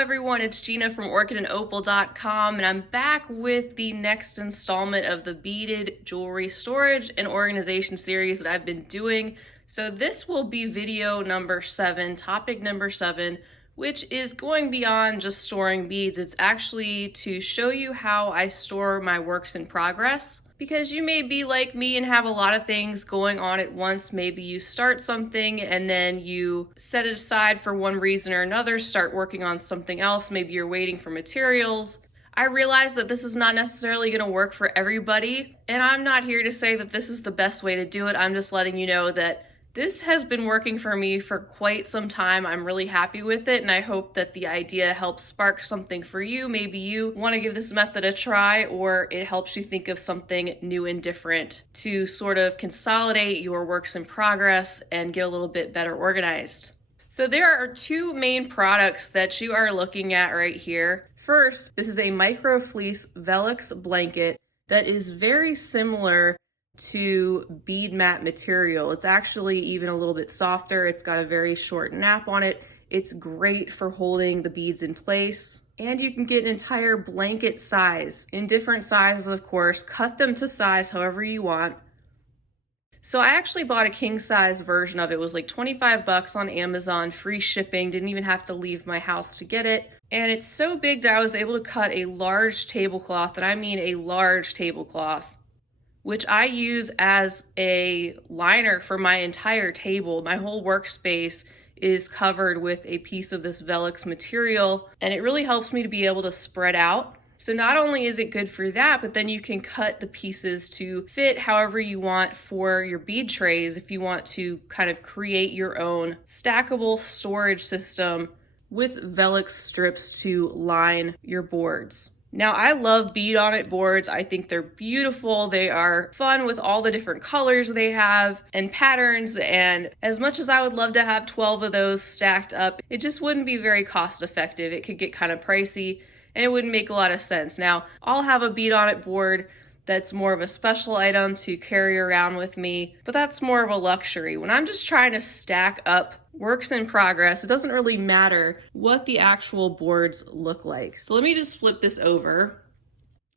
everyone, it's Gina from orchidandopal.com, and I'm back with the next installment of the beaded jewelry storage and organization series that I've been doing. So this will be video number 7, topic number 7, which is going beyond just storing beads. It's actually to show you how I store my works in progress. Because you may be like me and have a lot of things going on at once. Maybe you start something and then you set it aside for one reason or another, start working on something else. Maybe you're waiting for materials. I realize that this is not necessarily going to work for everybody, and I'm not here to say that this is the best way to do it. I'm just letting you know that this has been working for me for quite some time. I'm really happy with it, and I hope that the idea helps spark something for you. Maybe you want to give this method a try, or it helps you think of something new and different to sort of consolidate your works in progress and get a little bit better organized. So there are 2 main products that you are looking at right here. First, this is a Microfleece Vellux blanket that is very similar to bead mat material. It's actually even a little bit softer. It's got a very short nap on it. It's great for holding the beads in place. And you can get an entire blanket size in different sizes, of course. Cut them to size however you want. So I actually bought a king size version of it. It was like 25 bucks on Amazon, free shipping, didn't even have to leave my house to get it. And it's so big that I was able to cut a large tablecloth, and I mean a large tablecloth, which I use as a liner for my entire table. My whole workspace is covered with a piece of this Vellux material, and it really helps me to be able to spread out. So not only is it good for that, but then you can cut the pieces to fit however you want for your bead trays if you want to kind of create your own stackable storage system with Vellux strips to line your boards. Now, I love bead on it boards. I think they're beautiful. They are fun with all the different colors they have and patterns. And as much as I would love to have 12 of those stacked up, it just wouldn't be very cost effective. It could get kind of pricey and it wouldn't make a lot of sense. Now, I'll have a bead on it board that's more of a special item to carry around with me, but that's more of a luxury. When I'm just trying to stack up works in progress, it doesn't really matter what the actual boards look like. So let me just flip this over,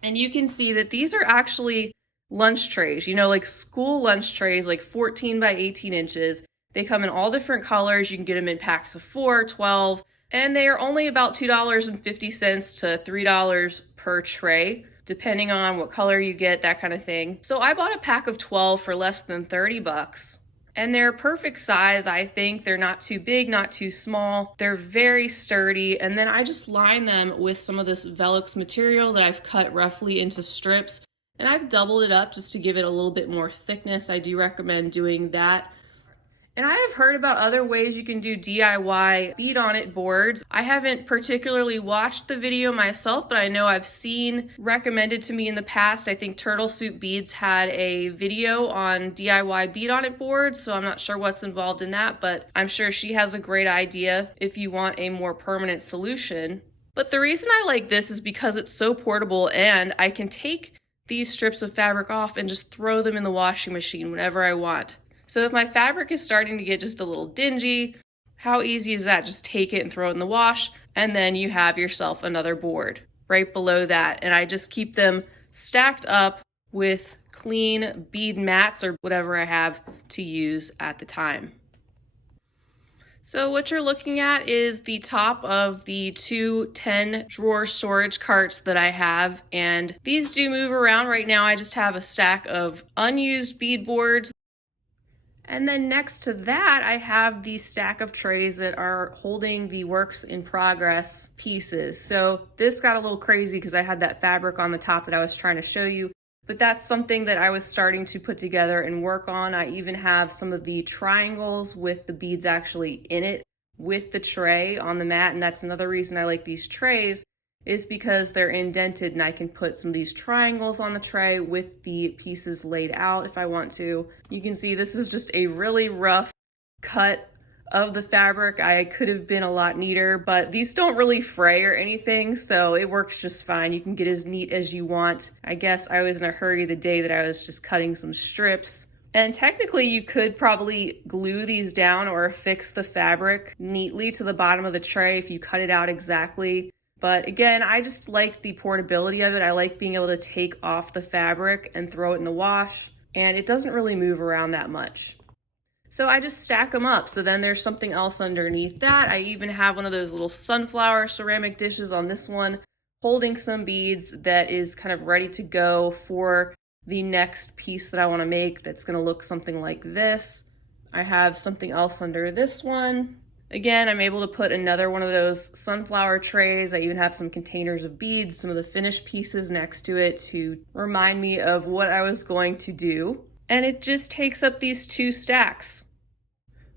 and you can see that these are actually lunch trays, like school lunch trays, like 14 by 18 inches. They come in all different colors. You can get them in packs of 4, 12, and they are only about $2.50 to $3 per tray, depending on what color you get, that kind of thing. So I bought a pack of 12 for less than 30 bucks. And they're perfect size, I think. They're not too big, not too small. They're very sturdy. And then I just line them with some of this Vellux material that I've cut roughly into strips. And I've doubled it up just to give it a little bit more thickness. I do recommend doing that. And I have heard about other ways you can do DIY bead on it boards. I haven't particularly watched the video myself, but I know I've seen recommended to me in the past. I think Turtle Soup Beads had a video on DIY bead on it boards, so I'm not sure what's involved in that, but I'm sure she has a great idea if you want a more permanent solution. But the reason I like this is because it's so portable, and I can take these strips of fabric off and just throw them in the washing machine whenever I want. So if my fabric is starting to get just a little dingy, how easy is that? Just take it and throw it in the wash, and then you have yourself another board right below that. And I just keep them stacked up with clean bead mats or whatever I have to use at the time. So what you're looking at is the top of the 2 10-drawer storage carts that I have, and these do move around. Right now I just have a stack of unused bead boards. And then next to that, I have the stack of trays that are holding the works in progress pieces. So this got a little crazy because I had that fabric on the top that I was trying to show you, but that's something that I was starting to put together and work on. I even have some of the triangles with the beads actually in it with the tray on the mat. And that's another reason I like these trays, is because they're indented and I can put some of these triangles on the tray with the pieces laid out if I want to. You can see this is just a really rough cut of the fabric. I could have been a lot neater, but these don't really fray or anything, so it works just fine. You can get as neat as you want. I guess I was in a hurry the day that I was just cutting some strips, And technically you could probably glue these down or affix the fabric neatly to the bottom of the tray if you cut it out exactly. But again, I just like the portability of it. I like being able to take off the fabric and throw it in the wash, and it doesn't really move around that much. So I just stack them up. So then there's something else underneath that. I even have one of those little sunflower ceramic dishes on this one, holding some beads that is kind of ready to go for the next piece that I want to make that's going to look something like this. I have something else under this one. Again, I'm able to put another one of those sunflower trays. I even have some containers of beads, some of the finished pieces next to it to remind me of what I was going to do. And it just takes up these 2 stacks.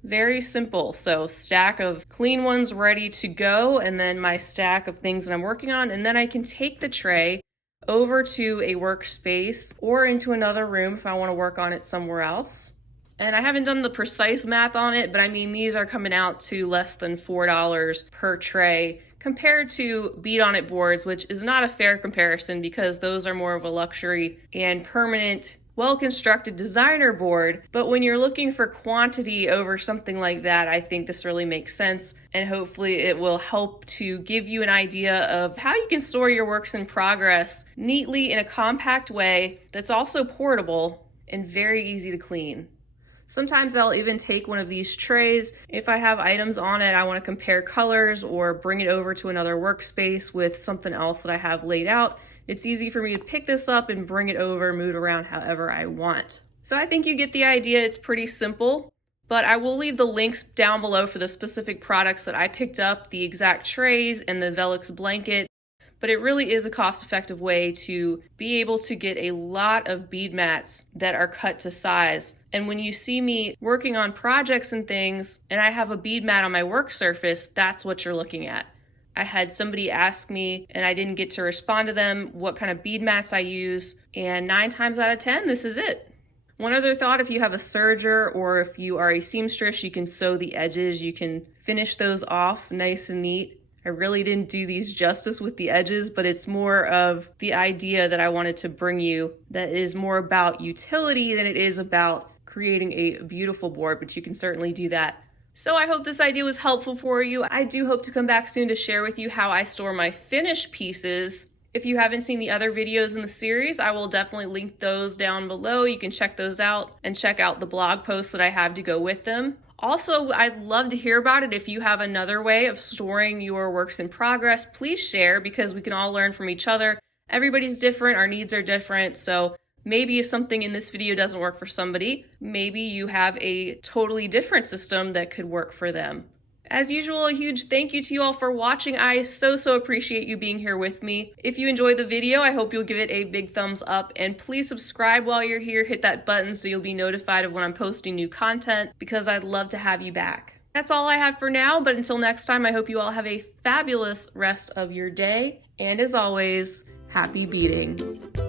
Very simple. So stack of clean ones ready to go, and then my stack of things that I'm working on. And then I can take the tray over to a workspace or into another room if I want to work on it somewhere else. And I haven't done the precise math on it, but I mean, these are coming out to less than $4 per tray compared to bead on it boards, which is not a fair comparison because those are more of a luxury and permanent, well-constructed designer board. But when you're looking for quantity over something like that, I think this really makes sense. And hopefully it will help to give you an idea of how you can store your works in progress neatly in a compact way that's also portable and very easy to clean. Sometimes I'll even take one of these trays. If I have items on it, I want to compare colors or bring it over to another workspace with something else that I have laid out. It's easy for me to pick this up and bring it over, move it around however I want. So I think you get the idea. It's pretty simple, but I will leave the links down below for the specific products that I picked up, the exact trays and the Vellux blanket. But it really is a cost-effective way to be able to get a lot of bead mats that are cut to size. And when you see me working on projects and things, and I have a bead mat on my work surface, that's what you're looking at. I had somebody ask me, and I didn't get to respond to them, what kind of bead mats I use, and 9 times out of 10, this is it. One other thought, if you have a serger or if you are a seamstress, you can sew the edges, you can finish those off nice and neat. I really didn't do these justice with the edges, but it's more of the idea that I wanted to bring you that is more about utility than it is about creating a beautiful board, but you can certainly do that. So I hope this idea was helpful for you. I do hope to come back soon to share with you how I store my finished pieces. If you haven't seen the other videos in the series, I will definitely link those down below. You can check those out and check out the blog posts that I have to go with them. Also, I'd love to hear about it. If you have another way of storing your works in progress, please share because we can all learn from each other. Everybody's different, our needs are different, so maybe if something in this video doesn't work for somebody, maybe you have a totally different system that could work for them. As usual, a huge thank you to you all for watching. I so appreciate you being here with me. If you enjoyed the video, I hope you'll give it a big thumbs up, and please subscribe while you're here. Hit that button so you'll be notified of when I'm posting new content because I'd love to have you back. That's all I have for now, but until next time, I hope you all have a fabulous rest of your day. And as always, happy beading.